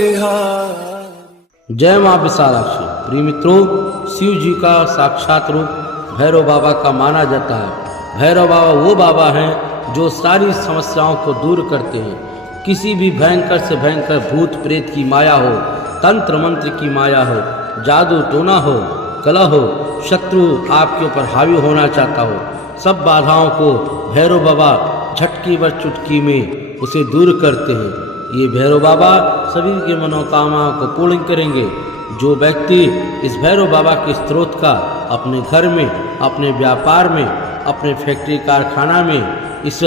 बलिहारी। जय माँ विशालाक्षी। प्रिय मित्रों, शिव जी का साक्षात रूप भैरव बाबा का माना जाता है। भैरव बाबा वो बाबा हैं जो सारी समस्याओं को दूर करते हैं। किसी भी भयंकर से भयंकर भूत प्रेत की माया हो, तंत्र मंत्र की माया हो, जादू टोना हो, कलह हो, शत्रु आपके ऊपर हावी होना चाहता हो, सब बाधाओं को भैरव बाबा झटकी व चुटकी में उसे दूर करते हैं। ये भैरव बाबा सभी की मनोकामनाओं को पूर्ण करेंगे। जो व्यक्ति इस भैरव बाबा के स्त्रोत का अपने घर में, अपने व्यापार में, अपने फैक्ट्री कारखाना में इस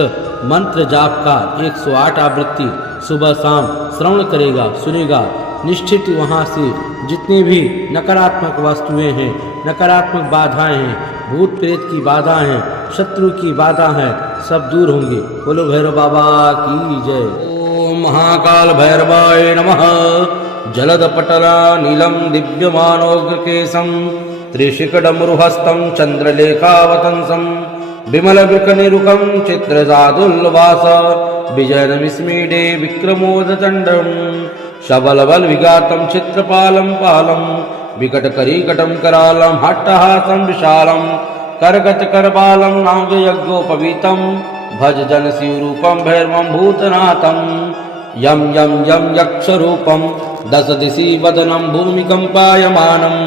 मंत्र जाप का 108 आवृत्ति सुबह शाम श्रवण करेगा, सुनेगा, निश्चित वहाँ से जितनी भी नकारात्मक वस्तुएं हैं, नकारात्मक बाधाएं हैं, भूत प्रेत की बाधा हैं, शत्रु की बाधा हैं, सब दूर होंगे। बोलो भैरव बाबा की जय। ओम महाकाल भैरवाय नमः। जलदपटला नीलम दिव्यमानोग्रकेशं त्रिशिखडमरुहस्तं चंद्रलेखावतंसं विमलवृकनिरुकं चित्रजादुल्वास विजयनमिस्मीडे विक्रमोदचण्डं शबलबलविघातं चित्रपालं पालं विकटकरीकटं करालं हट्टहासं विशालं करगतकरबालं नागयज्ञोपवीतं भज जन शिवरूपं भैरवं भूतनाथं यं यं यं यक्षरूपं दश दिशि वदनं भूमिकम्पायमानं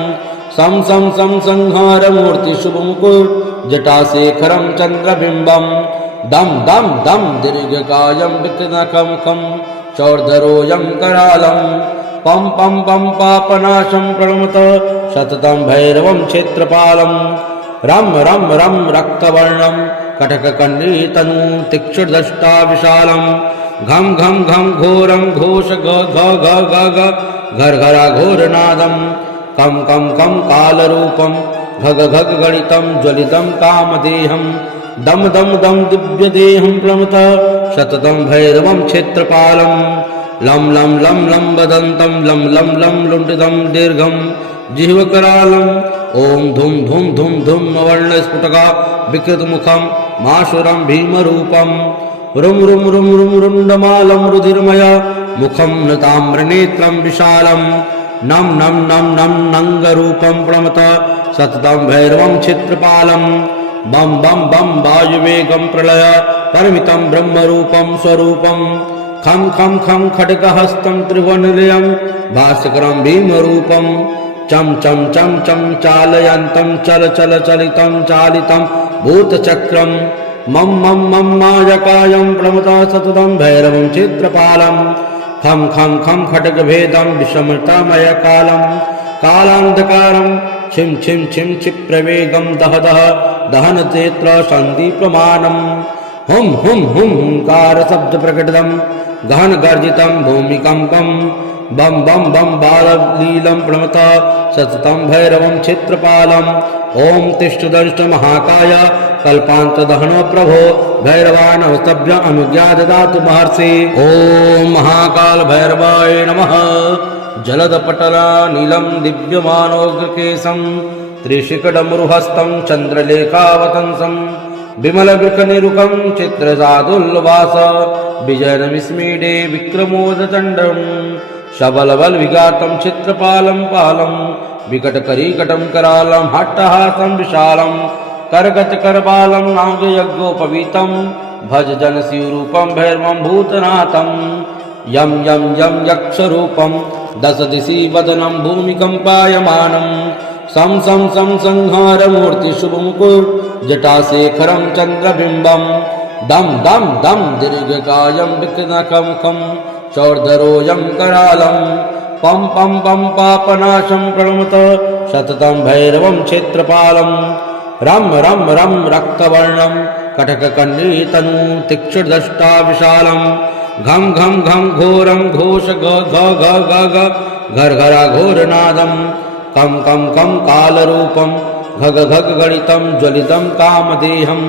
सं सं सं संहारमूर्ति शुभमुकुर जटाशेखरं चन्द्रबिम्बं दं दं दं दीर्घकायं विकृतनखमुखं चौर्धरोऽयं करालं पं पं पं पापनाशं प्रणमत सततं भैरवं क्षेत्रपालं रं रं रं रक्तवर्णं कटककण्डीतनु तीक्ष्णदष्टा विशालं घं घं घं घोरं घोष घ घ घ घ घ घर्घरा घोरनादं कं कं कं कालरूपं घग घग गणितं ज्वलितं कामदेहं दम दम दम दिव्यदेहं प्रणमत सततं भैरवं क्षेत्रपालं लं लं लं लं वदन्तं लं लं लं लुण्ठितं दीर्घं जिह्वकरालं ॐ धुं धुं धुं धुं वर्णस्फुटका विकृतमुखं माशुरं भीमरूपं रुं रुं रुं रुं रुण्डमालं रुधिर्मय मुखं नताम्रनेत्रं विशालं नं नं नं नं नङ्गरूपं प्रणमत सततं भैरवं क्षेत्रपालं बं बं बं वायुवेगं प्रलय परिमितं ब्रह्मरूपं स्वरूपं खं खं खं खड्गहस्तं त्रिभुवननिलयं भास्करं भीमरूपं चं चं चं चं चालयन्तं चल चल चलितं चालितं भूतचक्रं मं मं मं मायकायं प्रणमत सततं भैरवं क्षेत्रपालं खं खं खं खड्गभेदं विषमतामयकालं कालान्धकारं छिं छिं छिं क्षिप्रवेगं दह दह दहनचेत्र सन्दीप्यमानं हुं हुं हुं हुंकारशब्दप्रकटितं गहनगर्जितं भूमिकम्पं बं बं बं बाललीलं प्रणमत सततं भैरवं क्षेत्रपालं ॐ तिष्ठदंष्ट महाकाय कल्पान्तदहन प्रभो भैरवानस्तभ्य अनुज्ञा ददातु महर्षि। ॐ महाकाल भैरवाय नमः। जलदपटला नीलं दिव्यमानोग्रकेशं त्रिशिखडमरुहस्तं चन्द्रलेखावतंसं विमलवृकनिरुकं चित्रजादुल्वास विजयनमिस्मीडे विक्रमोदचण्डं शबलबलविघातं चित्रपालं पालं विकटकरीकटं करालं हट्टहासं विशालं करगतकरबालं नागयज्ञोपवीतं भज जन शिवरूपं भैरवं भूतनाथं यं यं यं यक्षरूपं दश दिशि वदनं भूमिकम्पायमानं सं सं सं संहारमूर्ति शुभमुकुर जटाशेखरं चन्द्रबिम्बं दं दं दं दीर्घकायं विकृतनखमुखं चौर्धरोऽयं करालं पं पं पं पापनाशं प्रणमत सततं भैरवं क्षेत्रपालं रं रं रं रक्तवर्णं कटककण्डीतनु तीक्ष्णदष्टा विशालं घं घं घं घोरं घोष घ घ घ घ घ घर्घरा घोरनादं कं कं कं कालरूपं घग घग गणितं ज्वलितं कामदेहं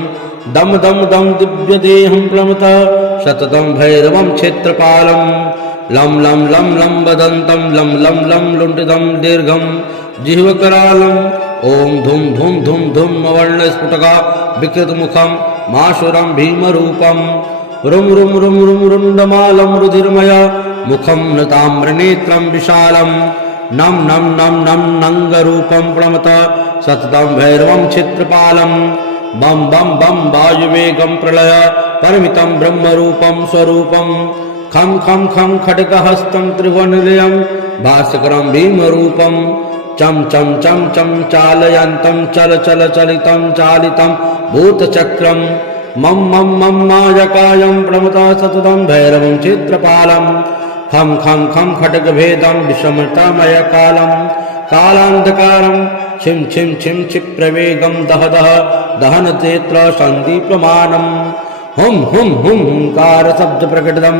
दम दम दम दिव्यदेहं प्रणमत सततं भैरवं क्षेत्रपालं लं लं लं लं वदन्तं लं लं लं लुण्ठितं दीर्घं जिह्वकरालं ॐ धुं धुं धुं धुं वर्णस्फुटका विकृतमुखं माशुरं भीमरूपं रुं रुं रुं रुं रुण्डमालं रुधिर्मय मुखं न ताम्रनेत्रं विशालं नं नं नं नं नङ्गरूपं प्रणमत सततं भैरवं चित्रपालं बम बम बम वायुवेगं प्रलय परमितं ब्रह्मरूपं स्वरूपं खं खं खं खड्गहस्तं त्रिभुवननिलयं भास्करं भीमरूपं चम चम चम चम चालयन्तं चल चल चलितं चालितं भूतचक्रं मम मम मम मायकायं प्रणमत सततं भैरवं चित्रपालं खं खं खं खड्गभेदं विषमतामयकालं कालान्धकारं छिं छिं छिं क्षिप्रवेगं दह दह दहनतेऽत्र सन्दीप्यमानं हुं हुं हुं हुंकारशब्दप्रकटितं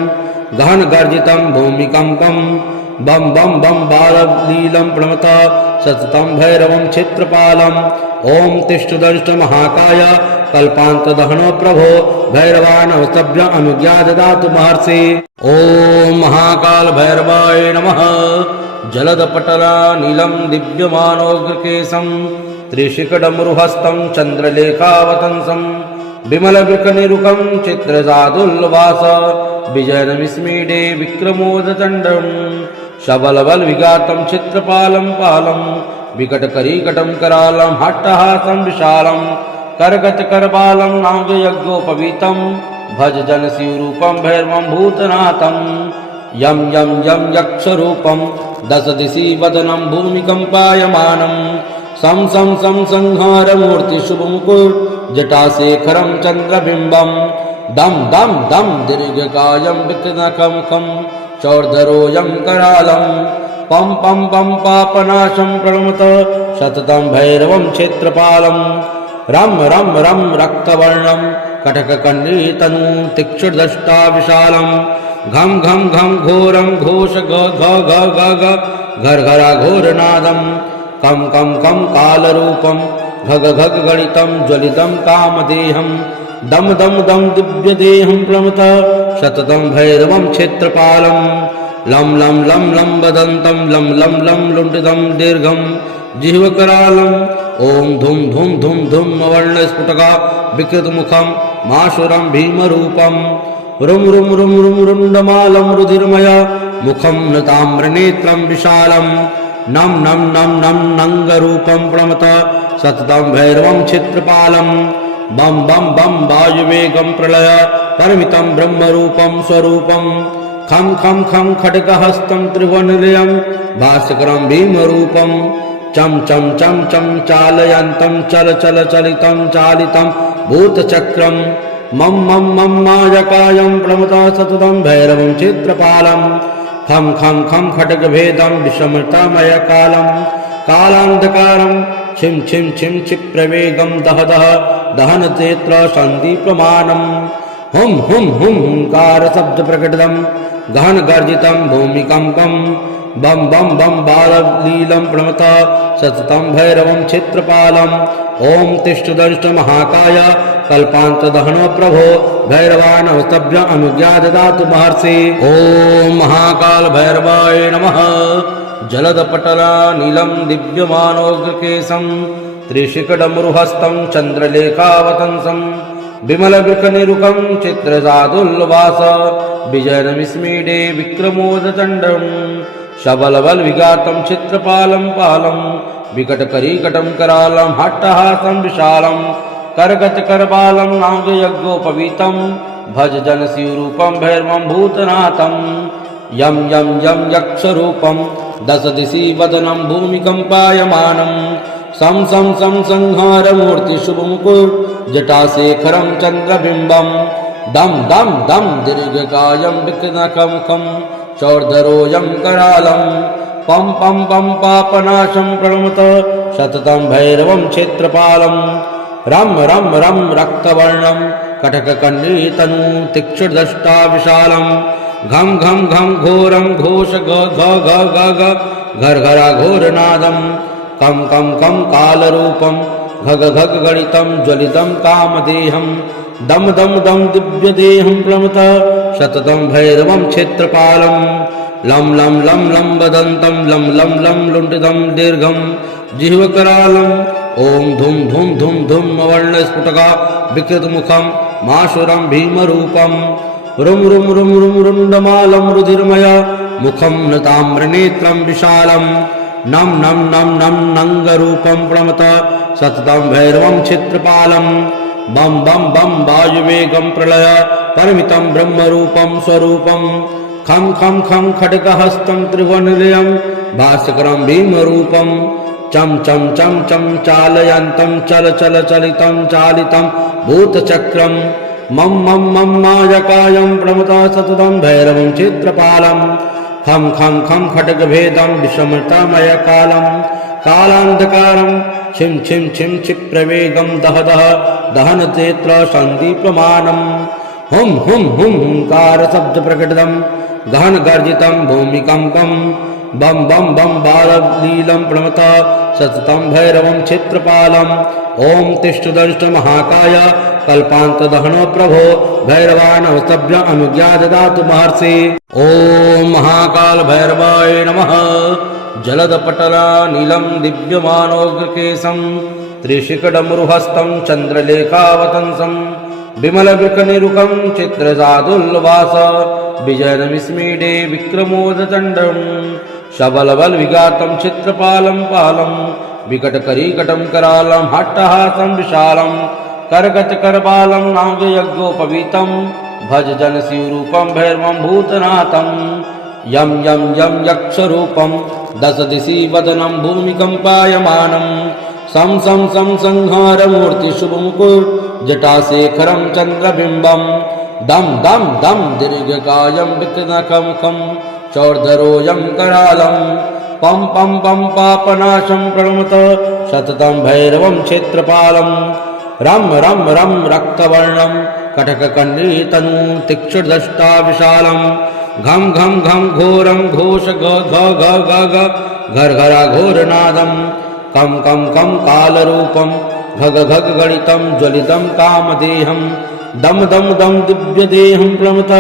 गहनगर्जितं भूमिकम्पं बम बम बम बाललीलं प्रणमत सततं भैरवं चित्रपालं ओम तिष्ठदंष्ट महाकाय कल्पान्तदहनो प्रभो भैरवानवस्तभ्य अनुज्ञा ददातु महर्षि। ओम महाकाल भैरवाय नमः। जलदपटला नीलं दिव्यमानोग्रकेशं त्रिशिखडमरुहस्तं चन्द्रलेखावतंसं विमलवृकनिरुकं चित्रजादुल्लवास विजयनमिस्मीडे विक्रमोदचण्डं शबलबलविघातं चित्रपालं पालं विकटकरीकटं करालं हट्टहासं विशालं करगतकरबालं नागयज्ञोपवीतं भज जनशिवरूपं भैरवं भूतनाथं यं यं यं यक्षरूपं दशदिशि वदनं भूमिकम्पायमानं सं सं सं संहारमूर्तिशुभमुकुर्जटाशेखरं चन्द्रबिम्बं दम दम दम दीर्घकायं विकृतनखमुखं चौर्धरोऽयं करालं पं पं पं पापनाशं प्रणमत सततं भैरवं क्षेत्रपालं रं रं रं रक्तवर्णं कटककण्डीतनु तीक्ष्णदष्टा विशालं घं घं घं घोरं घोष घ घ घ घ घ घर्घरा घोरनादं कं कं कं कालरूपं घग घग गणितं ज्वलितं कामदेहं दम दम दम दिव्यदेहं प्रणमत सततं भैरवं क्षेत्रपालं लं लं लं लं वदन्तं लं लं लं लुण्ठितं दीर्घं जिह्वकरालं ॐ धुं धुं धुं धुं वर्णस्फुटका विकृतमुखं माशुरं भीमरूपं रुं रुं रुं रुं रुण्डमालं रुधिर्मय मुखं न ताम्रनेत्रं विशालं नं नं नं नं नङ्गरूपं प्रणमत सततं भैरवं चित्रपालं बम बम बम वायुवेगं प्रलय परमितं ब्रह्मरूपं स्वरूपं खं खं खं खड्गहस्तं त्रिभुवननिलयं भास्करं भीमरूपं चम चम चम चम चालयन्तं चल चल चलितं चालितं भूतचक्रं मम मम मम मायकायं प्रणमत सततं भैरवं चित्रपालं खं खं खं खड्गभेदं विषमतामयकालं कालान्धकारं छिं छिं छिं क्षिप्रवेगं दह दह दहनतेऽत्र सन्दीप्यमानं हुं हुं हुं हुंकारशब्दप्रकटितं गहनगर्जितं भूमिकम्पं बम बम बम बाललीलं प्रणमत सततं भैरवं क्षेत्रपालं ओम तिष्ठदंष्ट महाकाय कल्पान्तदहनो प्रभो भैरवानवस्तभ्य अनुज्ञा ददातु महर्षि। ओम महाकाल भैरवाय नमः। जलदपटला नीलं दिव्यमानोग्रकेशं त्रिशिखडमरुहस्तं चन्द्रलेखावतंसं विमलवृकनिरुकं चित्रजादुल्लवास विजयनमिस्मीडे विक्रमोदचण्डं शबलबलविघातं चित्रपालं पालं विकटकरीकटं करालं हट्टहासं विशालं करगतकरबालं नागयज्ञोपवीतं भज जनशिवरूपं भैरवं भूतनाथं यं यं यं यक्षरूपं दशदिशि वदनं भूमिकम्पायमानं सं सं सं संहारमूर्तिशुभमुकुर्जटाशेखरं चन्द्रबिम्बं दम दम दम दीर्घकायं विकृतनखमुखं चौर्धरोऽयं करालं पं पं पं पापनाशं प्रणमत सततं भैरवं क्षेत्रपालं रं रं रं रक्तवर्णं कटककण्डीतनु तीक्ष्णदष्टा विशालं घं घं घं घोरं घोष घ घ घ घ घ घर्घरा घोरनादं कं कं कं कालरूपं घग घग गणितं ज्वलितं कामदेहं दम दम दम दिव्यदेहं प्रणमत सततं भैरवं क्षेत्रपालं लं लं लं लं वदन्तं लं लं लं लुण्ठितं दीर्घं जिह्वकरालं ॐ धुं धुं धुं धुं वर्णस्फुटका विकृतमुखं माशुरं भीमरूपं रुम रुम रुम रुम रुंडमालं रुधिर्मय मुखं नताम्रनेत्रं विशालं नम नम नम नम नंगरूपं प्रणमत सततं भैरवं क्षेत्रपालं बम बम बम वायुवेगं प्रलय परमितं ब्रह्मरूपं स्वरूपं खं खं खं खड्गहस्तं त्रिभुवननिलयं भास्करं भीमरूपं चम चम चम चम चालयन्तं चल चल चलितं चालितं भूतचक्रं मम मम मम मायकायं प्रणमत सततं भैरवं क्षेत्रपालं खं खं खं खड्गभेदं विषमतामयकालं कालान्धकारं छिं छिं छिं क्षिप्रवेगं दह दह दहनतेऽत्र सन्दीप्यमानं हुं हुं हुं हुंकारशब्दप्रकटितं गहनगर्जितं भूमिकम्पं बम बम बम बाललीलं प्रणमत सततं भैरवं क्षेत्रपालं ॐ तिष्ठदंष्ट महाकाय कल्पान्तदहनो प्रभो भैरवानवस्तभ्य अनुज्ञा ददातु महर्षि। ॐ महाकाल भैरवाय नमः। जलदपटलानीलं दिव्यमानोग्रकेशं त्रिशिखडमरुहस्तं चन्द्रलेखावतंसं विमलवृकनिरुकं चित्रसादुल्लवास विजयनमिस्मीडे विक्रमोदचण्डं शबलबलविघातं चित्रपालं पालं विकटकरीकटं करालं हट्टहासं विशालं करगतकरबालं नागयज्ञोपवीतं भज जनशिवरूपं भैरवं भूतनाथं यं यं यं यक्षरूपं दशदिशि वदनं भूमिकम्पायमानं सं सं सं संहारमूर्तिशुभमुकुट जटाशेखरं चन्द्रबिम्बं दं दं दं दीर्घकायं विकृतनखमुखं चौर्धरोऽयं करालं पं पं पं पापनाशं प्रणमत सततं भैरवं क्षेत्रपालं रं रं रं रक्तवर्णं कटककण्डीतनु तीक्ष्णदष्टा विशालं घं घं घं घोरं घोष घ घ घ घ घ घर्घरा घोरनादं कं कं कं कालरूपं घग घग गणितं ज्वलितं कामदेहं दम दम दम दिव्यदेहं प्रणमत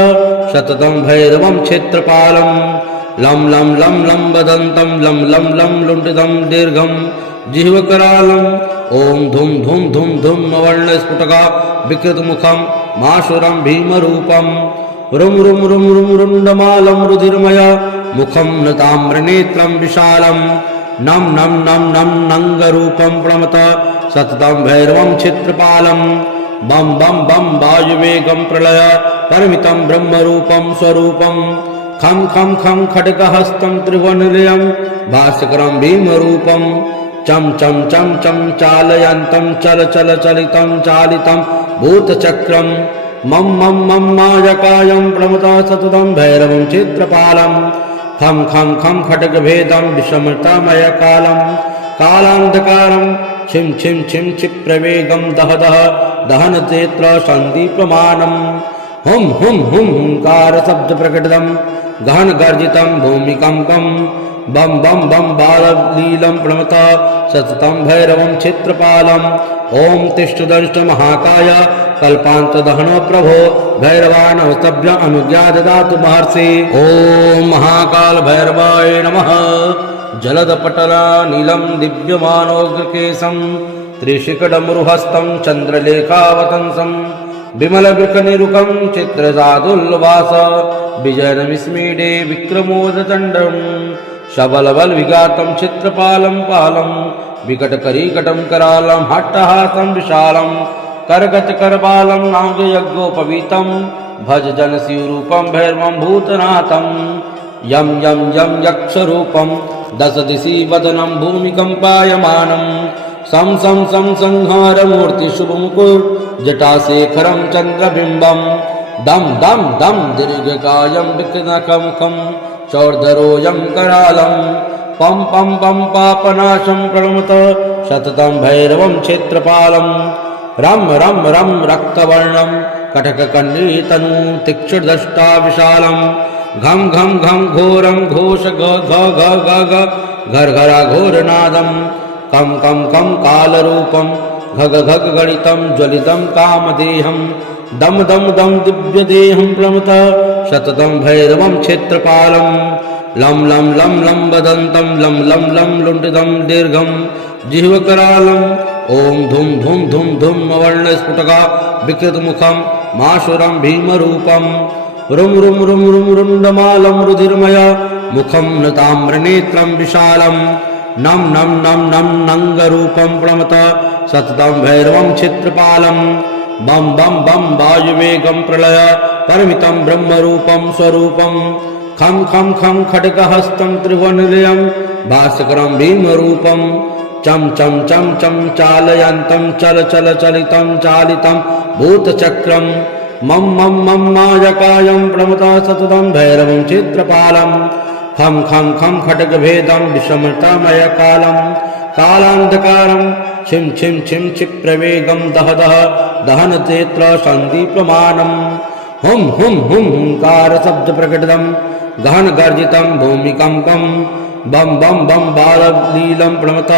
सततं भैरवं क्षेत्रपालं लं लं लं लं वदन्तं लं लं लं लुण्ठितं दीर्घं जिह्वकरालं ॐ धुं धुं धुं धुं वर्णस्फुटका विकृतमुखं माशुरं भीमरूपं रुं रुं रुं रुं रुण्डमालं रुधिर्मय मुखं नताम्रनेत्रं विशालं नम नम नम नम नंगरूपं प्रणमत सततं भैरवं क्षेत्रपालं बम बम बम वायुवेगं प्रलय परमितं ब्रह्मरूपं स्वरूपं खं खं खं खड्गहस्तं त्रिभुवननिलयं भास्करं भीमरूपं चम चम चम चम चालयन्तं चल चल चलितं चालितं भूतचक्रं मम मम मम मायकायं प्रणमत सततं भैरवं क्षेत्रपालं खं खं खं खड्गभेदं विषमतामयकालं कालान्धकारं छिं छिं छिं क्षिप्रवेगं दह दह दहनतेऽत्र सन्दीप्यमानं हुं हुं हुं हुंकारशब्दप्रकटितं गहनगर्जितं भूमिकम्पं बम बम बम बाललीलं प्रणमत सततं भैरवं क्षेत्रपालं ॐ तिष्ठदंष्ट महाकाय कल्पान्तदहनो प्रभो भैरवानवस्तभ्य अनुज्ञा ददातु महर्षि। ॐ महाकाल भैरवाय नमः। जलदपटलानीलं दिव्यमानोग्रकेशं त्रिशिखडमरुहस्तं चन्द्रलेखावतंसं विमलवृकनिरुकं चित्रसादुल्लवास विजयनमिस्मीडे विक्रमोदचण्डं शबलबलविघातं चित्रपालं पालं विकटकरीकटं करालं हट्टहासं विशालं करगतकरबालं नागयज्ञोपवीतं भज जनशिवरूपं भैरवं भूतनाथं यं यं यं यक्षरूपं दशदिशि वदनं भूमिकम्पायमानं सं सं सं संहारमूर्तिशुभमुकुट जटाशेखरं चन्द्रबिम्बं दं दं दं दीर्घकायं विकृतनखमुखं चौर्धरोऽयं करालं पं पं पं पापनाशं प्रणमत सततं भैरवं क्षेत्रपालं रं रं रं रक्तवर्णं कटककण्डीतनु तीक्ष्णदष्टा विशालं घं घं घं घोरं घोष घ घ घ घ घ घर्घरा घोरनादं कं कं कं कालरूपं घग घग गणितं ज्वलितं कामदेहं दम दम दम दिव्यदेहं प्रणमत सततं भैरवं क्षेत्रपालं लं लं लं लं वदन्तं लं लं लं लुण्ठितं दीर्घं जिह्वकरालं ॐ धुं धुं धुं धुं वर्णस्फुटका विकृतमुखं माशुरं भीमरूपं रुम रुम रुम रुम रुंडमालं रुधिर्मय मुखं नताम्रनेत्रं विशालं नम नम नम नम नंगरूपं प्रणमत सततं भैरवं क्षेत्रपालं बम बम बम वायुवेगं प्रलय परमितं ब्रह्मरूपं स्वरूपं खं खं खं खड्गहस्तं त्रिभुवननिलयं भास्करं भीमरूपं चम चम चम चम चालयन्तं चल चल चलितं चालितं भूतचक्रं मम मम मम मायकायं प्रणमता सततं भैरवं क्षेत्रपालं खं खं खं खड्गभेदं विषमतामयकालं कालान्धकारं छिं छिं छिं क्षिप्रवेगं दह दह दहनतेऽत्र सन्दीप्यमानं हुं हुं हुं हुंकारशब्दप्रकटितं गहनगर्जितं भूमिकम्पं बम बम बम बाललीलं प्रणमत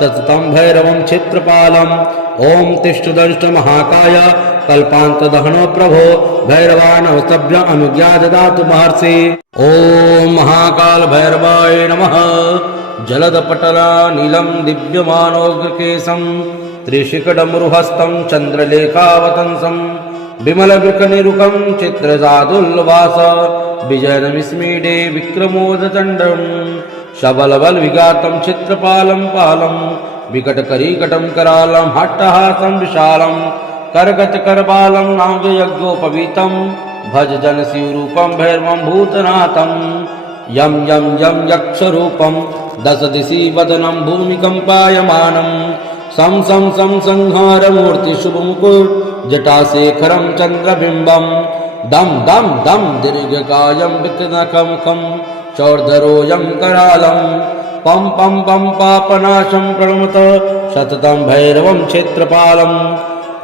सततं भैरवं क्षेत्रपालं ॐ तिष्ठदंष्ट महाकाय कल्पान्तदहनो प्रभो भैरवानवस्तभ्य अनुज्ञा ददातु महर्षि। ॐ महाकाल भैरवाय नमः। जलदपटला नीलं दिव्यमानोग्रकेशं त्रिशिखडमरुहस्तं चन्द्रलेखावतंसं विमलवृकनिरुकं चित्रजादुल्लवास विजयनमिस्मीडे विक्रमोदचण्डं शबलबलविघातं चित्रपालं पालं विकटकरीकटं करालं हट्टहासं विशालं करगतकरबालं नागयज्ञोपवीतं भज जनशिवरूपं भैरवं भूतनाथं यं यं यं यक्षरूपं दशदिशि वदनं भूमिकम्पायमानं सं सं सं संहारमूर्तिशुभमुकुर्जटाशेखरं चन्द्रबिम्बं दं दं दं दीर्घकायं विकृतनखमुखं चौर्धरोऽयं करालं पं पं पं पापनाशं प्रणमत सततं भैरवं क्षेत्रपालं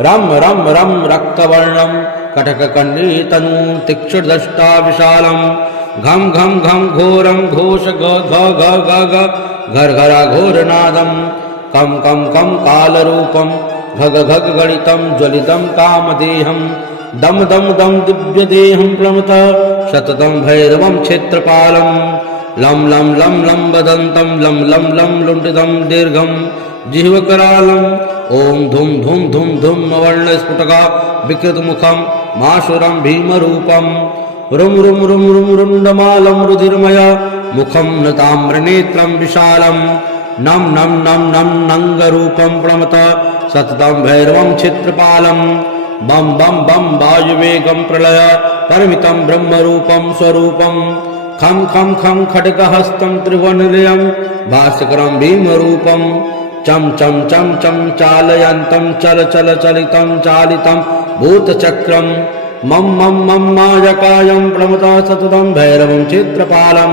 रं रं रं रक्तवर्णं कटककण्डीतनु तीक्ष्णदष्टा विशालं घं घं घं घोरं घोष घ घ घ घ घ घर्घरा घोरनादं कं कं कं कालरूपं घग घग गणितं ज्वलितं कामदेहं दम दम दम दिव्यदेहं प्रणमत सततं भैरवं क्षेत्रपालं लं लं लं लं वदन्तं लं लं लं लुण्ठितं दीर्घं जिह्वकरालं ॐ धुं धुं धुं धुं अवर्णस्फुटका विकृतमुखं माशुरं भीमरूपं रुं रुं रुं रुं रुण्डमालं रुधिर्मय मुखं नताम्रनेत्रं विशालं नम नम नम नम नंगरूपं प्रणमत सततं भैरवं क्षेत्रपालं बम बम बम वायुवेगं प्रलय परमितं ब्रह्मरूपं स्वरूपं खं खं खं खड्गहस्तं त्रिभुवननिलयं भास्करं भीमरूपं चम चम चम चम चालयन्तं चल चल चलितं चालितं भूतचक्रं मम मम मम मायकायं प्रणमता सततं भैरवं क्षेत्रपालं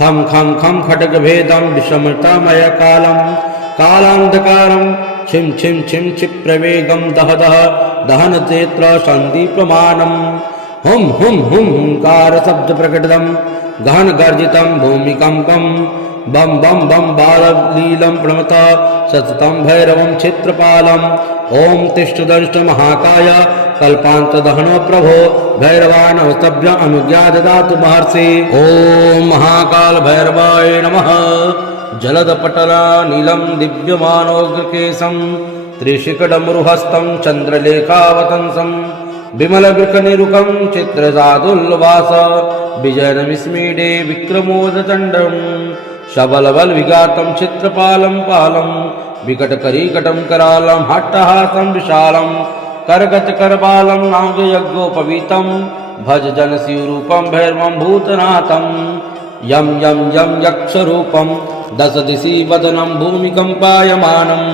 खं खं खं खड्गभेदं विषमतामयकालं कालान्धकारं छिं छिं छिं क्षिप्रवेगं दह दह दहनतेऽत्र सन्दीप्यमानं हुं हुं हुं हुंकारशब्दप्रकटितं गहनगर्जितं भूमिकम्पं बम बम बम बाललीलं प्रणमत सततं भैरवं क्षेत्रपालं ॐ तिष्ठदंष्ट महाकाय कल्पान्तदहनो प्रभो भैरवानवस्तभ्य अनुज्ञा ददातु महर्षि। ॐ महाकाल भैरवाय नमः। जलदपटला नीलं दिव्यमानोग्रकेशं त्रिशिखडमरुहस्तं चन्द्रलेखावतंसं विमलवृकनिरुकं चित्रजादुल्लवास विजयनमिस्मीडे विक्रमोदचण्डं शबलबलविघातं चित्रपालं पालं विकटकरीकटं करालं हट्टहासं विशालं करगतकरबालं नागयज्ञोपवीतं भज जनशिवरूपं भैरवं भूतनाथं यं यं यं यक्षरूपं दशदिशि वदनं भूमिकम्पायमानं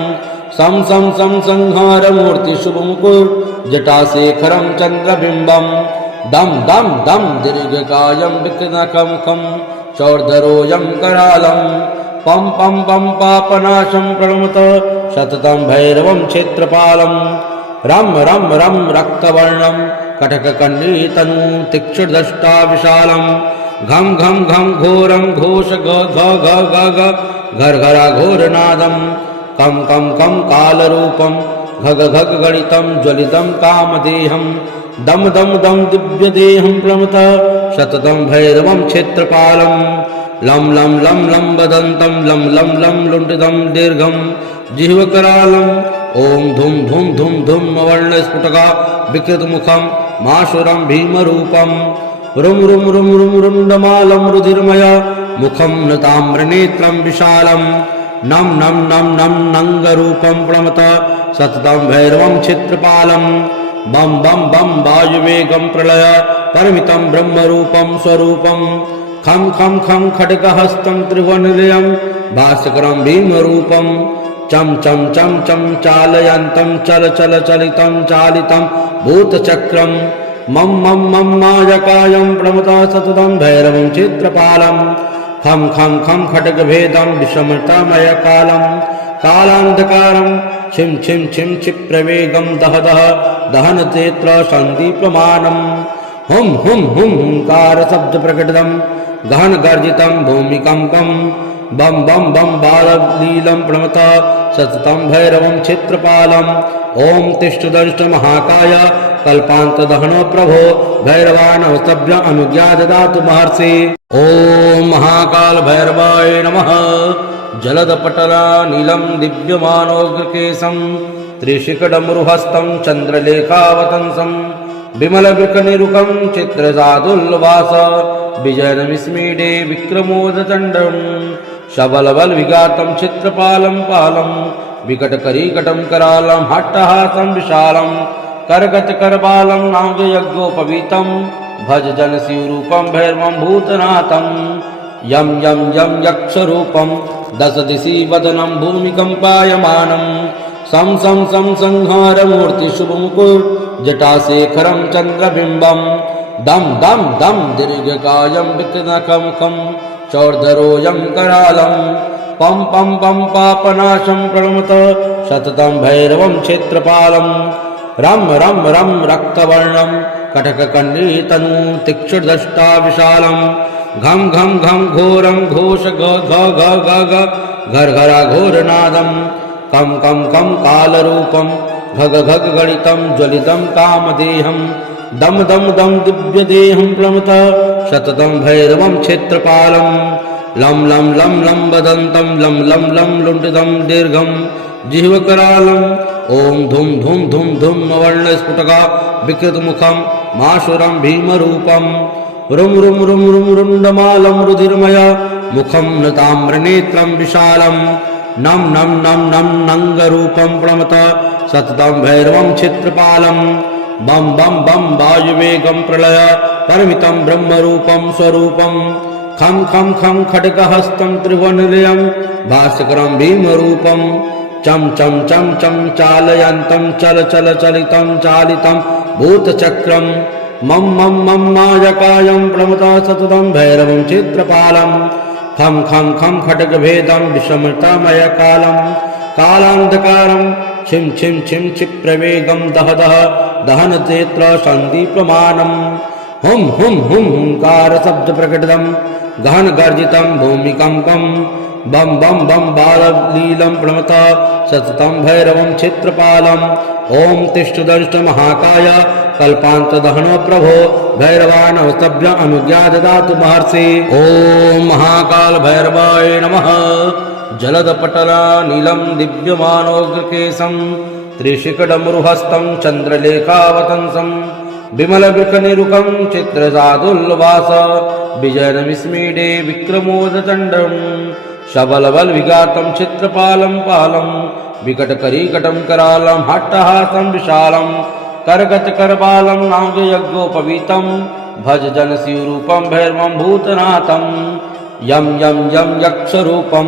सं सं सं संहारमूर्तिशुभमुकुर्जटाशेखरं चन्द्रबिम्बं दं दं दं दीर्घकायं विकृतनखमुखं चौर्धरोऽयं करालं पं पं पं पापनाशं प्रणमत सततं भैरवं क्षेत्रपालं रं रं रं रक्तवर्णं कटककण्डीतनु तीक्ष्णदष्टा विशालं घं घं घं घोरं घोष घ घ घ घ घ घर्घरा घोरनादं कं कं कं कालरूपं घग घग गणितं ज्वलितं कामदेहं दम दम दम दिव्यदेहं प्रणमत सततं भैरवं क्षेत्रपालं लं लं लं लं वदन्तं लं लं लं लुण्ठितं दीर्घं जिह्वकरालं ॐ धुं धुं धुं धुं अवर्णस्फुटका विकृतमुखं माशुरं भीमरूपं रुम रुम रुम रुम रुंडमालं रुधिर्मय मुखं नताम्रनेत्रं विशालं नम नम नम नम नंगरूपं प्रणमत सततं भैरवं चित्रपालं बम बम बम वायुवेगं प्रलय परमितं ब्रह्मरूपं स्वरूपं खं खं खं खड्गहस्तं त्रिभुवननिलयं भास्करं भीमरूपं चम चम चम चम चालयन्तं चल चल चलितं चालितं भूतचक्रं मम मम मम मायकायं प्रणमत सततं भैरवं चित्रपालं खं खं खं खड्गभेदं विषमतामयकालं कालान्धकारं छिं छिं छिं क्षिप्रवेगं दह दह दहनतेऽत्र सन्दीप्यमानं हुं हुं हुं हुंकारशब्दप्रकटितं गहनगर्जितं भूमिकम्पं बम बम बम बाललीलं प्रणमत सततं भैरवं चित्रपालं ओम तिष्ठदंष्ट महाकाय कल्पान्तदहनो प्रभो भैरवानवस्तभ्य अनुज्ञा ददातु महर्षि। ओम महाकाल भैरवाय नमः। जलदपटला नीलं दिव्यमानोग्रकेशं त्रिशिखडमरुहस्तं चन्द्रलेखावतंसं विमलवृकनिरुकं चित्रसादुल्लवास विजयनमिस्मीडे विक्रमोदचण्डं शबलबलविघातं चित्रपालं पालं विकटकरीकटं करालं हट्टहासं विशालं करगतकरबालं नागयज्ञोपवीतं भज जनशिवरूपं भैरवं भूतनाथं यं यं यं यक्षरूपं दशदिशि वदनं भूमिकम्पायमानं सं सं सं संहारमूर्तिशुभमुकुर्जटाशेखरं चन्द्रबिम्बं दम दम दम दीर्घकायं विकृतनखमुखं चौर्धरोऽयं करालं पं पं पं पापनाशं प्रणमत सततं भैरवं क्षेत्रपालं रं रं रं रक्तवर्णं कटककण्डीतनु तीक्ष्णदष्टा विशालं घं घं घं घोरं घोष घ घ घ घ घ घर्घरा घोरनादं कं कं कं कालरूपं घग घग गणितं ज्वलितं कामदेहं दम दम दम दिव्यदेहं प्रणमत सततं भैरवं क्षेत्रपालं लं लं लं लं वदन्तं लं लं लं लुण्ठितं दीर्घं जिह्वकरालं ॐ धुं धुं धुं धुं वर्णस्फुटका विकृतमुखं माशुरं भीमरूपं रुं रुं रुं रुं रुण्डमालं रुधिर्मय मुखं नताम्रनेत्रं विशालं नम नम नम नम नंगरूपं प्रणमत सततं भैरवं चित्रपालं बम बम बम वायुवेगं प्रलय परमितं ब्रह्मरूपं स्वरूपं खं खं खं खड्गहस्तं त्रिभुवननिलयं भास्करं भीमरूपं चम चम चम चम चालयन्तं चल चल चलितं चालितं भूतचक्रं मम मम मम मायकायं प्रणमत सततं भैरवं चित्रपालं खं खं खं खड्गभेदं विषमतामयकालं कालान्धकारं छिं छिं छिं क्षिप्रवेगं दह दह दहनतेऽत्र सन्दीप्यमानं हुं हुं हुं हुंकारशब्दप्रकटितं गहनगर्जितं भूमिकम्पं बम बम बम बाललीलं प्रणमत सततं भैरवं चित्रपालं ओम तिष्ठदंष्ट महाकाय कल्पान्तदहनो प्रभो भैरवानवस्तभ्य अनुज्ञा ददातु महर्षि। ओम महाकाल भैरवाय नमः। जलदपटला नीलं दिव्यमानोग्रकेशं त्रिशिखडमरुहस्तं चन्द्रलेखावतंसं विमलवृकनिरुकं चित्रसादुल्लवास विजयनमिस्मीडे विक्रमोदचण्डं शबलबलविघातं चित्रपालं पालं विकटकरीकटं करालं हट्टहासं विशालं करगतकरबालं नागयज्ञोपवीतं भज जनशिवरूपं भैरवं भूतनाथं यं यं यं यक्षरूपं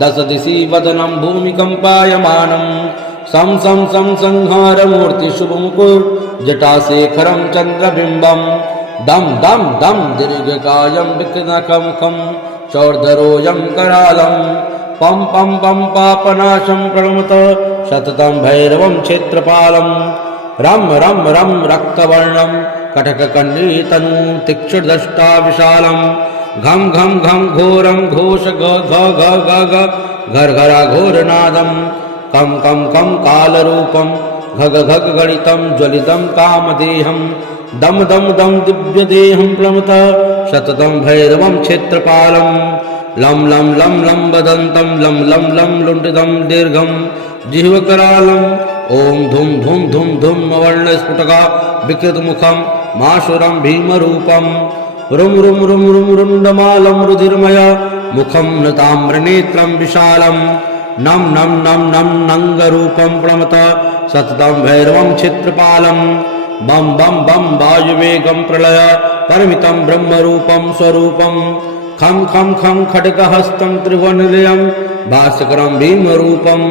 दशदिशि वदनं भूमिकम्पायमानं सं सं सं संहारमूर्तिशुभमुकुर्जटाशेखरं चन्द्रबिम्बं दम दम दम दीर्घकायं विकृतनखमुखं चौर्धरोऽयं करालं पं पं पं पापनाशं प्रणमत सततं भैरवं क्षेत्रपालं रं रं रं रक्तवर्णं कटककण्डीतनु तीक्ष्णदष्टा विशालं घं घं घं घोरं घोष घ घ घ घ घ घर्घरा घोरनादं कं कं कं कालरूपं घग घग गणितं ज्वलितं कामदेहं दम दम दम दिव्यदेहं प्रणमत सततं भैरवं क्षेत्रपालं लं लं लं लं वदन्तं लं लं लं लुण्ठितं दीर्घं जिह्वकरालं ॐ धुं धुं धुं धुं वर्णस्फुटका विकृतमुखं माशुरं भीमरूपं रुं रुं रुं रुं रुण्डमालं रुधिर्मय मुखं नताम्रनेत्रं विशालं नं नं नं नं नङ्गरूपं प्रणमत सततं भैरवं चित्रपालं बं बं बं वायुवेगं प्रलय परमितं ब्रह्मरूपं स्वरूपं खं खं खं खड्गहस्तं त्रिभुवननिलयं भास्करं भीमरूपं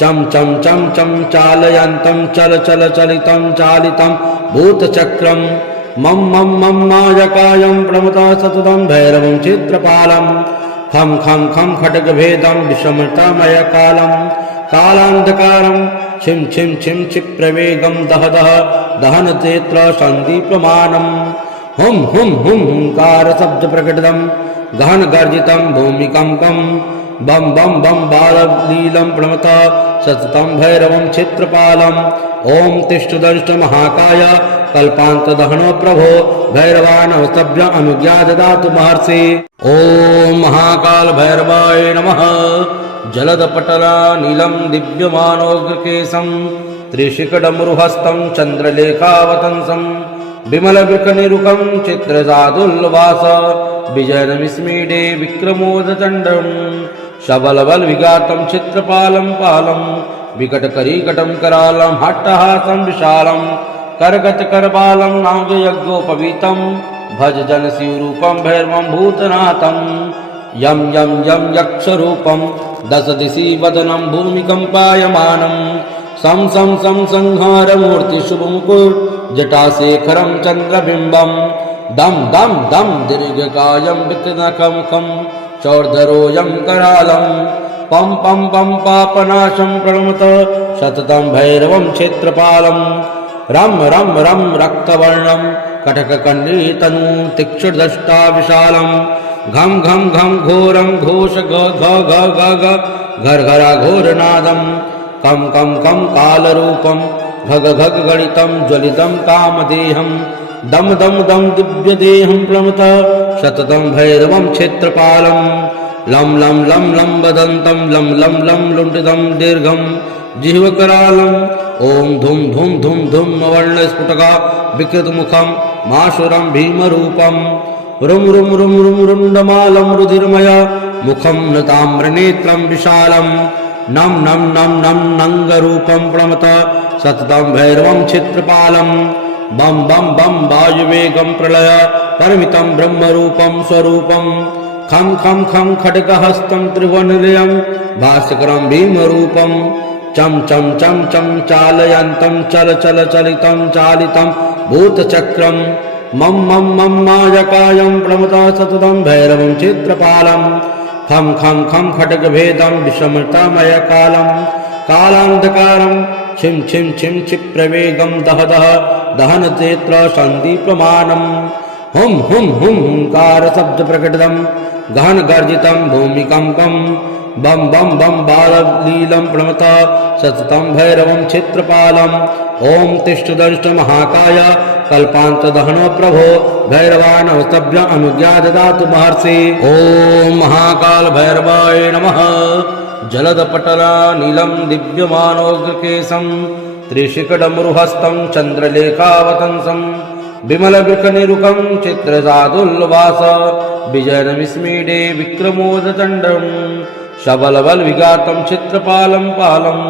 चं चं चं चं चालयन्तं चल चल चलितं चालितं भूतचक्रं मं मं मं मायकायं प्रणमत सततं भैरवं चित्रपालं खं खं खं खड्गभेदं विषमतामयकालं कालान्धकारं छिं छिं छिं क्षिप्रवेगं दह दह दहनतेऽत्र सन्दीप्यमानं हुं हुं हुं हुंकारशब्दप्रकटितं गहनगर्जितं भूमिकम्पं बं बं बं बाललीलं प्रणमत सततं भैरवं चित्रपालं ॐ तिष्ठदंष्ट महाकाय कल्पान्तदहनो प्रभो भैरवानवस्तभ्य अनुज्ञा ददातु महर्षि। ॐ महाकाल भैरवाय नमः। जलदपटलानीलं दिव्यमानोग्रकेशं त्रिशिखडमरुहस्तं चन्द्रलेखावतंसं विमलवृकनिरुकं चित्रजादुल्लवास विजयनमिस्मीडे विक्रमोदचण्डं शबलबलविघातं चित्रपालं पालं विकटकरीकटं करालं हट्टहासं विशालं करगतकरबालं नागयज्ञोपवीतं भज जनशिवरूपं भैरवं भूतनाथं यं यं यं यक्षरूपं दशदिशि वदनं भूमिकम्पायमानं सं सं सं संहारमूर्तिशुभमुकुट जटाशेखरं चन्द्रबिम्बं दं दं दं दीर्घकायं विकृतनखमुखं चौर्धरोऽयं करालं पं पं पं पापनाशं प्रणमत सततं भैरवं क्षेत्रपालं रं रं रं रक्तवर्णं कटककण्डीतनु तीक्ष्णदष्टा विशालं घं घं घं घोरं घोष घ घ घ घ घ घर्घरा घोरनादं कं कं कं कालरूपं घग घग गणितं ज्वलितं कामदेहं दम दम दम दिव्यदेहं प्रणमत सततं भैरवं क्षेत्रपालं लं लं लं लं वदन्तं लं लं लं लुण्ठितं दीर्घं जिह्वकरालं ॐ धुं धुं धुं धुं वर्णस्फुटका विकृतमुखं माशुरं भीमरूपं रुं रुं रुं रुं रुण्डमालं रुधिर्मय मुखं नताम्रनेत्रं विशालं नं नं नं नं नङ्गरूपं प्रणमत सततं भैरवं चित्रपालं बं बं बं वायुवेगं प्रलय परमितं ब्रह्मरूपं स्वरूपं खं खं खं खड्गहस्तं त्रिभुवननिलयं भास्करं भीमरूपं चं चं चं चं चालयन्तं चल चल चलितं चालितं भूतचक्रं मं मं मं मायकायं प्रणमत सततं भैरवं चित्रपालं खं खं खं खड्गभेदं विषमतामयकालं कालान्धकारं छिं छिं छिं क्षिप्रवेगं दह दह दहनतेऽत्र सन्दीप्यमानं हुं हुं हुं हुंकारशब्दप्रकटितं गहनगर्जितं भूमिकम्पं बं बं बं बाललीलं प्रणमत सततं भैरवं क्षेत्रपालं ॐ तिष्ठदंष्ट महाकाय कल्पान्तदहनो प्रभो भैरवानवस्तभ्य अनुज्ञा ददातु महर्षि। ॐ महाकाल भैरवाय नमः। जलदपटलानीलं दिव्यमानोग्रकेशं त्रिशिखडमरुहस्तं चन्द्रलेखावतंसं विमलवृकनिरुकं चित्रजादुल्लवास विजयनमिस्मीडे विक्रमोदचण्डं शबलबलविघातं चित्रपालं पालं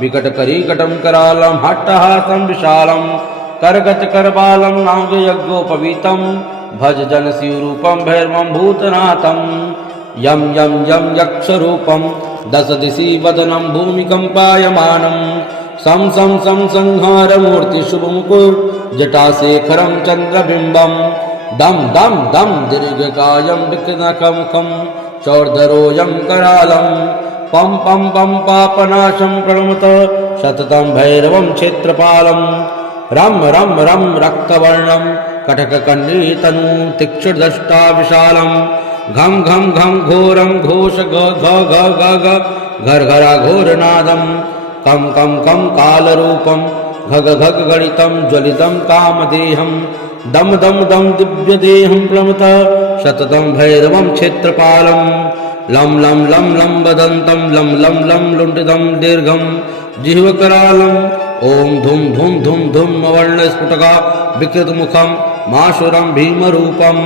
विकटकरीकटं करालं हट्टहासं विशालं करगतकरबालं नागयज्ञोपवीतं भज जनशिवरूपं भैरवं भूतनाथं यं यं यं यक्षरूपं दशदिशि वदनं भूमिकम्पायमानं सं सं सं संहारमूर्तिशुभमुकुट जटाशेखरं चन्द्रबिम्बं दं दं दं दीर्घकायं विकृतनखमुखं चौर्धरोऽयं करालं पं पं पं पापनाशं प्रणमत सततं भैरवं क्षेत्रपालं रं रं रं रक्तवर्णं कटककण्डीतनु तीक्ष्णदष्टा विशालं घं घं घं घोरं घोष घ घ घ घ घ घर्घरा घोरनादं कं कं कं कालरूपं घग घग गणितं ज्वलितं कामदेहं दम दम दम दिव्यदेहं प्रणमत सततं भैरवं क्षेत्रपालं लं लं लं लं वदन्तं लं लं लं लुण्ठितं दीर्घं जिह्वकरालं ओम धुम धुम धुम धुम वर्णस्फुटका विकृतमुखं माशुरं भीमरूपं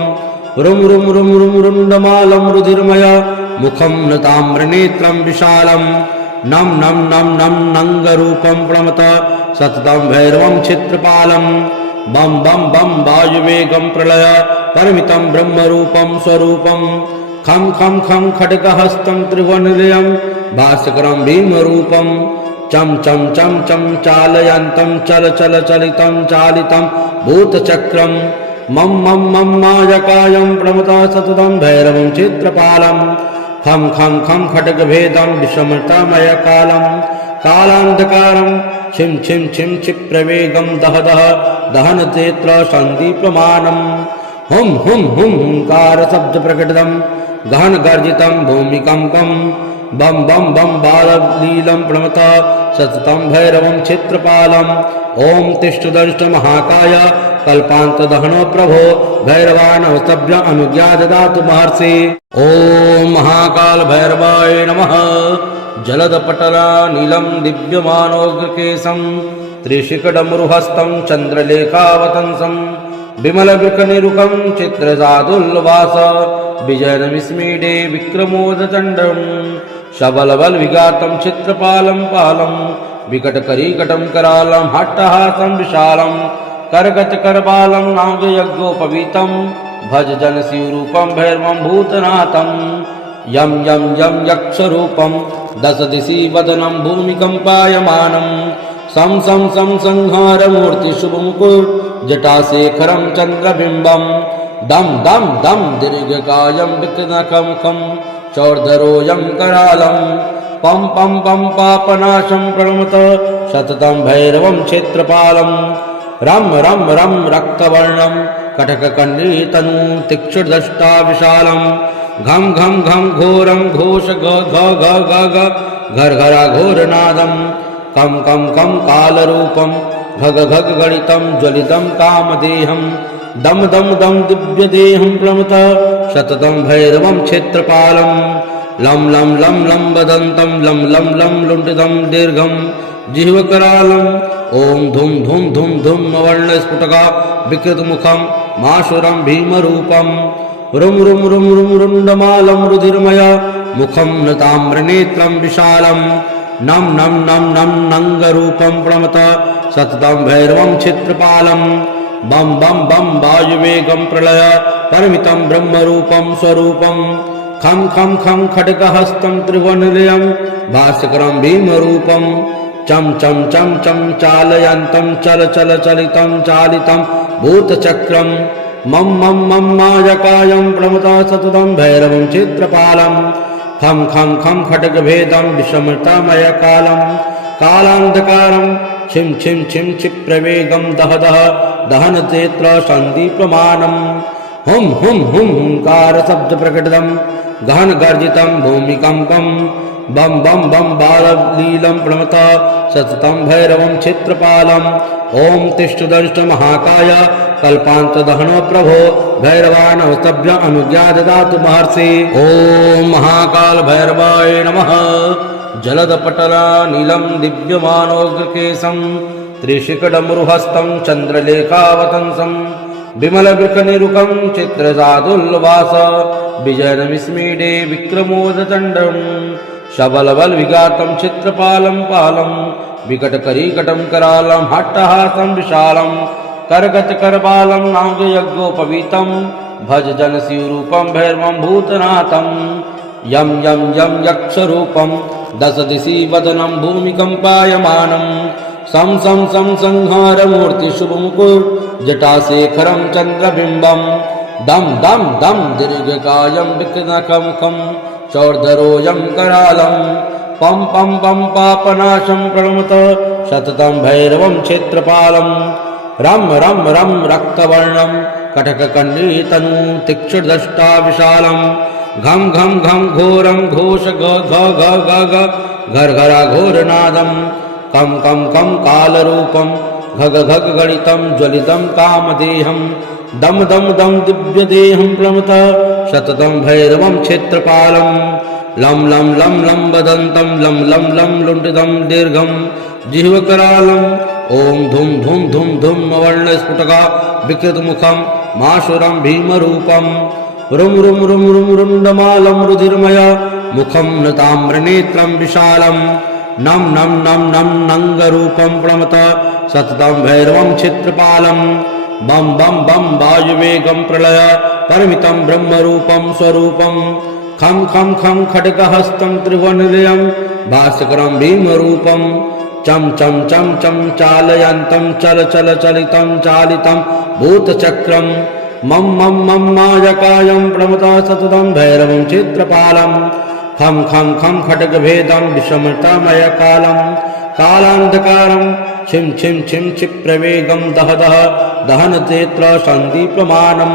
रुम रुम रुम रुम रुण्डमालं रुधिर्मय मुखं नताम्रनेत्रं विशालं नम नम नम नम नङ्गरूपं प्रणमत सततं भैरवं चित्रपालं बम बम बम वायुवेगं प्रलय परमितं ब्रह्मरूपं स्वरूपं खं खं खं खड्गहस्तं त्रिभुवननिलयं भास्करं भीमरूपं चम चम चम चम चालयन्तं चल चल चलितं चालितं भूतचक्रं मम मम मम मायकायं प्रणमता सततं भैरवं चित्रपालं खं खं खं खड्गभेदं विषमतामयकालं कालान्धकारं छिं छिं छिं क्षिप्रवेगं दह दह दहनतेऽत्र सन्दीप्यमानं हुं हुं हुं हुंकारशब्दप्रकटितं गहनगर्जितं भूमिकम्पं बम बम बम बाललीलं प्रणमत सततं भैरवं चित्रपालं ओम तिष्ठदंष्ट महाकाय कल्पान्तदहनो प्रभो भैरवानवस्तभ्य अनुज्ञा ददातु महर्षि। ओम महाकाल भैरवाय नमः। जलदपटला नीलं दिव्यमानोग्रकेशं त्रिशिखडमरुहस्तं चन्द्रलेखावतंसं विमलवृकनिरुकं चित्रजादुल्लवास विजयनमिस्मीडे विक्रमोदचण्डं शबलबलविघातं चित्रपालं पालं विकटकरीकटं करालं हट्टहासं विशालं करगतकरबालं नागयज्ञोपवीतं भज जनशिवरूपं भैरवं भूतनाथं यं यं यं यक्षरूपं दशदिशि वदनं भूमिकम्पायमानं सं सं सं संहारमूर्तिशुभमुकुर्जटाशेखरं चन्द्रबिम्बं दम दम दम दीर्घकायं विकृतनखमुखं चौर्धरोऽयं करालं पं पं पं पापनाशं प्रणमत सततं भैरवं क्षेत्रपालं रं रं रं रक्तवर्णं कटककण्डीतनु तीक्ष्णदष्टा विशालं घं घं घं घोरं घोष घ घ घ घ घ घर्घरा घोरनादं कं कं कं कालरूपं घग घग गणितं ज्वलितं कामदेहं दम दम दम दिव्यदेहं प्रणमत सततं भैरवं क्षेत्रपालं लं लं लं लं वदन्तं लं लं लं लुण्ठितं दीर्घं जिह्वकरालं ओम धुम धुम धुम धुम वर्णस्फुटका विकृतमुखं माशुरं भीमरूपं रुम रुम रुम रुम रुण्डमालं रुधिर्मय मुखं नताम्रनेत्रं विशालं नम नम नम नम नङ्गरूपं प्रणमत सततं भैरवं चित्रपालं बम बम बम वायुवेगं प्रलय परमितं ब्रह्मरूपं स्वरूपं खं खं खं खड्गहस्तं त्रिभुवननिलयं भास्करं भीमरूपं चम चम चम चम चालयन्तं चल चल चलितं चालितं भूतचक्रं मम मम मम मायकायं प्रणमता सततं भैरवं चित्रपालं खं खं खं खड्गभेदं विषमतामयकालं कालान्धकारं छिं छिं छिं क्षिप्रवेगं दह दह दहनतेऽत्र सन्दीप्यमानं हुं हुं हुं हुंकारशब्दप्रकटितं गहनगर्जितं भूमिकम्पं बम बम बम बाललीलं प्रणमत सततं भैरवं चित्रपालं ओम तिष्ठदंष्ट महाकाय कल्पान्तदहनो प्रभो भैरवानवस्तभ्य अनुज्ञा ददातु महर्षि। ओम महाकाल भैरवाय नमः। जलदपटला नीलं दिव्यमानोग्रकेशं त्रिशिखडमरुहस्तं चन्द्रलेखावतंसं विमलवृकनिरुकं चित्रजादुल्लवास विजयनमिस्मीडे विक्रमोदचण्डं शबलबलविघातं चित्रपालं पालं विकटकरीकटं करालं हट्टहासं विशालं करगतकरबालं नागयज्ञोपवीतं भज जनशिवरूपं भैरवं भूतनाथं यं यं यं यक्षरूपं दशदिशि वदनं भूमिकम्पायमानं सं सं सं संहारमूर्तिशुभमुकुर्जटाशेखरं चन्द्रबिम्बं दम दम दम दीर्घकायं विकृतनखमुखं चौर्धरोऽयं करालं पं पं पं पापनाशं प्रणमत सततं भैरवं क्षेत्रपालं रं रं रं रक्तवर्णं कटककण्डीतनु तीक्ष्णदष्टा विशालं घं घं घं घोरं घोष घ घ घ घ घ घर्घरा घोरनादं कं कं कं कालरूपं घग घग गणितं ज्वलितं कामदेहं दम दम दम दिव्यदेहं प्रणमत सततं भैरवं क्षेत्रपालं लं लं लं लं वदन्तं लं लं लं लुण्ठितं दीर्घं जिह्वकरालं ॐ धुं धुं धुं धुं वर्णस्फुटका विकृतमुखं माशुरं भीमरूपं रुं रुं रुं रुं रुण्डमालं रुधिर्मय मुखं नताम्रनेत्रं विशालं नं नं नं नं नङ्गरूपं प्रणमत सततं भैरवं चित्रपालं बं बं बं वायुवेगं प्रलय परिमितं ब्रह्मरूपं स्वरूपं खं खं खं खड्गहस्तं त्रिभुवननिलयं भास्करं भीमरूपं चं चं चं चं चालयन्तं चल चल चलितं चालितं भूतचक्रं मं मं मं मायकायं प्रणमत सततं भैरवं चित्रपालं खं खं खं खड्गभेदं विषमतामयकालं कालान्धकारं छिं छिं छिं क्षिप्रवेगं दह दह दहनतेऽत्र सन्दीप्यमानं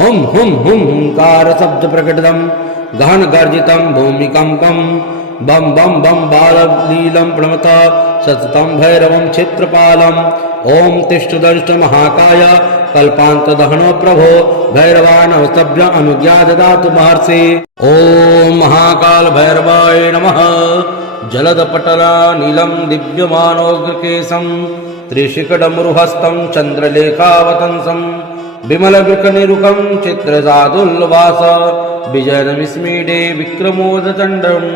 हुं हुं हुं हुंकारशब्दप्रकटितं गहनगर्जितं भूमिकम्पं बं बं बं बाललीलं प्रणमत सततं भैरवं चित्रपालं ॐ तिष्ठदंष्ट महाकाय कल्पान्तदहनो प्रभो भैरवानवस्तभ्य अनुज्ञा ददातु महर्षि। ॐ महाकाल भैरवाय नमः। जलदपटला नीलं दिव्यमानोग्रकेशं त्रिशिखडमरुहस्तं चन्द्रलेखावतंसं विमलवृकनिरुकं चित्रजादुल्लवास विजयनमिस्मीडे विक्रमोदचण्डं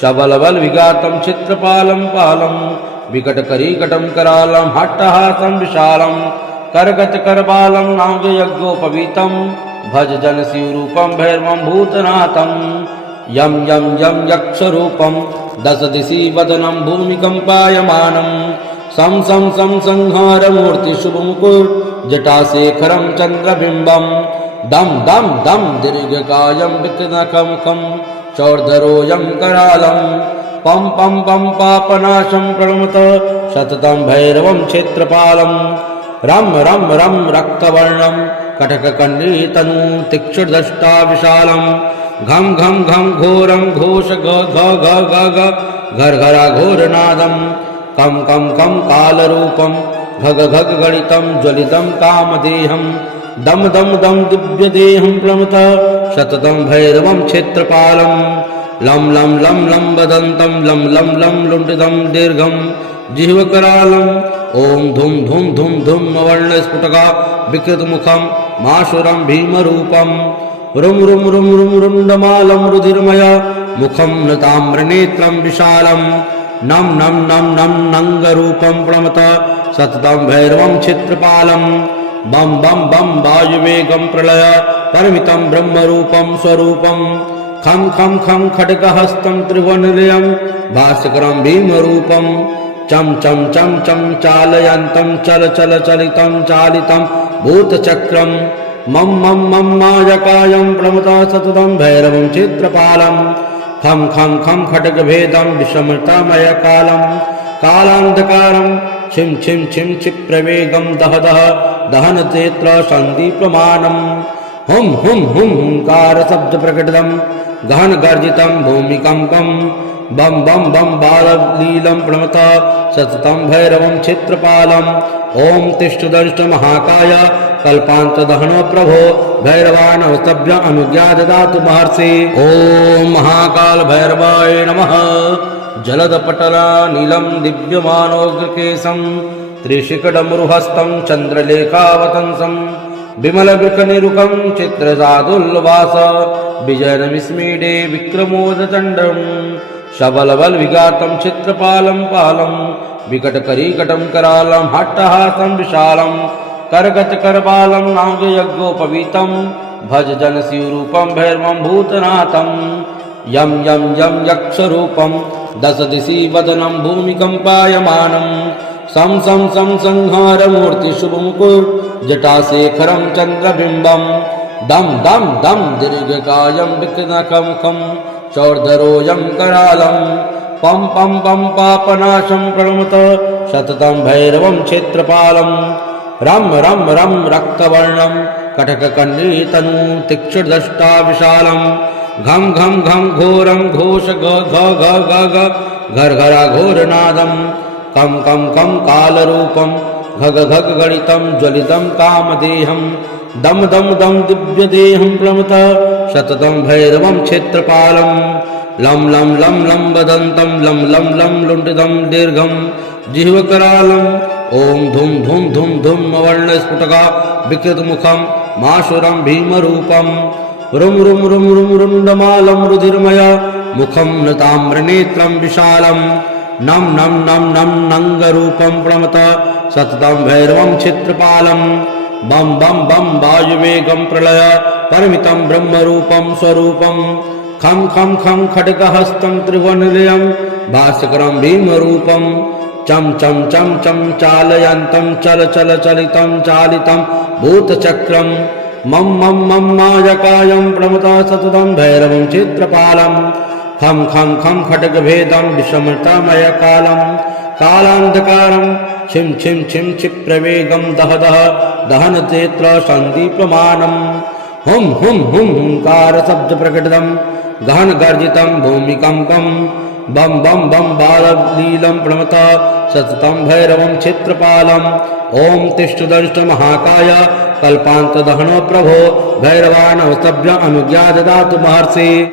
शबलबलविघातं चित्रपालं पालं विकटकरीकटं करालं हट्टहासं विशालं करगतकरबालं नागयज्ञोपवीतं भज जनशिवरूपं भैरवं भूतनाथं यं यं यं यक्षरूपं दशदिशि वदनं भूमिकम्पायमानं सं सं सं संहारमूर्तिशुभमुकुर्जटाशेखरं चन्द्रबिम्बं दं दं दं दीर्घकायं विकृतनखमुखं चौर्धरोऽयं करालं पं पं पं पापनाशं प्रणमत सततं भैरवं क्षेत्रपालं रं रं रं रक्तवर्णं कटककण्डीतनु तीक्ष्णदष्टा विशालं घं घं घं घोरं घोष घ घ घ घ घ घर्घरा घोरनादं कं कं कं कालरूपं घग घग गणितं ज्वलितं कामदेहं दम दम दम दिव्यदेहं प्रणमत सततं भैरवं क्षेत्रपालं लं लं लं लं वदन्तं लं लं लं लुण्ठितं दीर्घं जिह्वकरालं ॐ धुं धुं धुं धुं वर्णस्फुटका विकृतमुखं माशुरं भीमरूपं रुं रुं रुं रुं रुण्डमालं रुधिर्मय मुखं नताम्रनेत्रं विशालं नं नं नं नं नङ्गरूपं प्रणमत सततं भैरवं चित्रपालं बं बं बं वायुवेगं प्रलय परिमितं ब्रह्मरूपं स्वरूपं खं खं खं खड्गहस्तं त्रिभुवननिलयं भास्करं भीमरूपं चं चं चं चं चालयन्तं चल चल चलितं चालितं भूतचक्रं मं मं मं मायकायं प्रणमत सततं भैरवं चित्रपालं खं खं खं खड्गभेदं विषमतामयकालं कालान्धकारं छिं छिं छिं क्षिप्रवेगं दह दह दहनतेऽत्र सन्दीप्यमानं हुं हुं हुं हुंकारशब्दप्रकटितं गहनगर्जितं भूमिकम्पं बं बं बं बाललीलं प्रणमत सततं भैरवं चित्रपालं ॐ तिष्ठदंष्ट महाकाय कल्पान्तदहनो प्रभो भैरवानवस्तभ्य अनुज्ञा ददातु महर्षि। ॐ महाकाल भैरवाय नमः। जलदपटला नीलं दिव्यमानोग्रकेशं त्रिशिखडमरुहस्तं चन्द्रलेखावतंसं विमलवृकनिरुकं चित्रजादुल्लवास विजयनमिस्मीडे विक्रमोदचण्डं शबलबलविघातं चित्रपालं पालं विकटकरीकटं करालं हट्टहासं विशालं करगतकरबालं नागयज्ञोपवीतं भज जनशिवरूपं भैरवं भूतनाथं यं यं यं यक्षरूपं दशदिशि वदनं भूमिकम्पायमानं सं सं सं संहारमूर्तिशुभमुकुर्जटाशेखरं चन्द्रबिम्बं दं दं दं दीर्घकायं विकृतनखमुखं चौर्धरोऽयं करालं पं पं पं पापनाशं प्रणमत सततं भैरवं क्षेत्रपालं रं रं रं रक्तवर्णं कटककण्डीतनु तीक्ष्णदष्टा विशालं घं घं घं घोरं घोष घ घ घ घ घ घर्घरा घोरनादं कं कं कं कालरूपं घग घग गणितं ज्वलितं कामदेहं दम दम दम दिव्यदेहं प्रणमत सततं भैरवं क्षेत्रपालं लं लं लं लं वदन्तं लं लं लं लुण्ठितं दीर्घं जिह्वकरालम् ॐ धुं धुं धुं धुं वर्णस्फुटका विकृतमुखं माशुरं भीमरूपं रुं रुं रुं रुं रुण्डमालं रुधिर्मय मुखं नताम्रनेत्रं विशालं नं नं नं नं नङ्गरूपं प्रणमत सततं भैरवं चित्रपालं बम बम बम वायुवेगं प्रलय परमितं ब्रह्मरूपं स्वरूपं खं खं खं खड्गहस्तं त्रिभुवननिलयं भास्करं भीमरूपं चम चम चम चम चालयन्तं चल चल चलितं चालितं भूतचक्रं मम मम मम मायकायं प्रणमत सततं भैरवं चित्रपालं खं खं खं खड्गभेदं विषमतामयकालं कालान्धकारं छिं छिं छिं क्षिप्रवेगं दह दह दहनतेऽत्र सन्दीप्यमानं हुं हुं हुं हुंकारशब्दप्रकटितं गहनगर्जितं भूमिकम्पं बम बम बम बाललीलं प्रणमत सततं भैरवं चित्रपालं ॐ तिष्ठदंष्ट महाकाय कल्पान्तदहनो प्रभो भैरवानवस्तभ्य अनुज्ञा ददातु महर्षि।